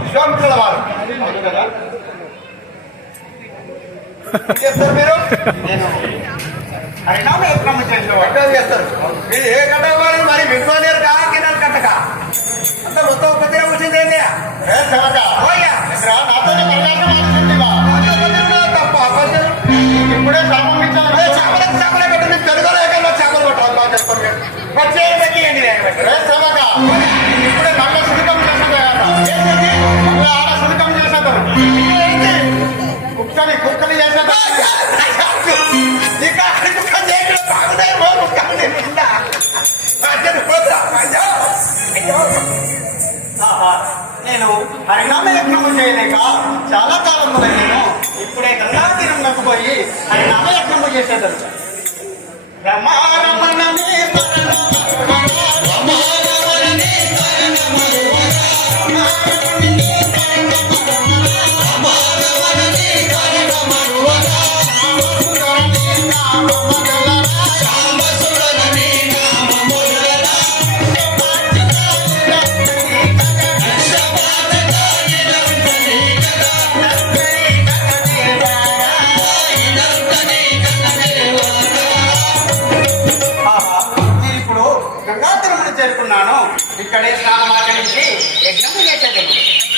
విశ్వామిత్రుల వారు అవును కదా చేస్తారు మీరు నేను హరినామ యత్నం చేసేవాడు ఎక్కడ చేస్తారు. మీరు ఏ కట్ట మరి విశ్వాలేరు కా కింద కట్టక. అంత మొత్తం ఉపద్రవం వచ్చింది ఏంటి? ఏ నేను హరినామ యజ్ఞము చేయలేక చాలా కాలం నేను ఇప్పుడే గంగా తీరంలోకి పోయి హరినామ యజ్ఞము చేసేదాన్ని. రమారమణని చేరుకున్నాను. ఇక్కడే స్నానం ఆచరించి యజ్ఞం చేసేది.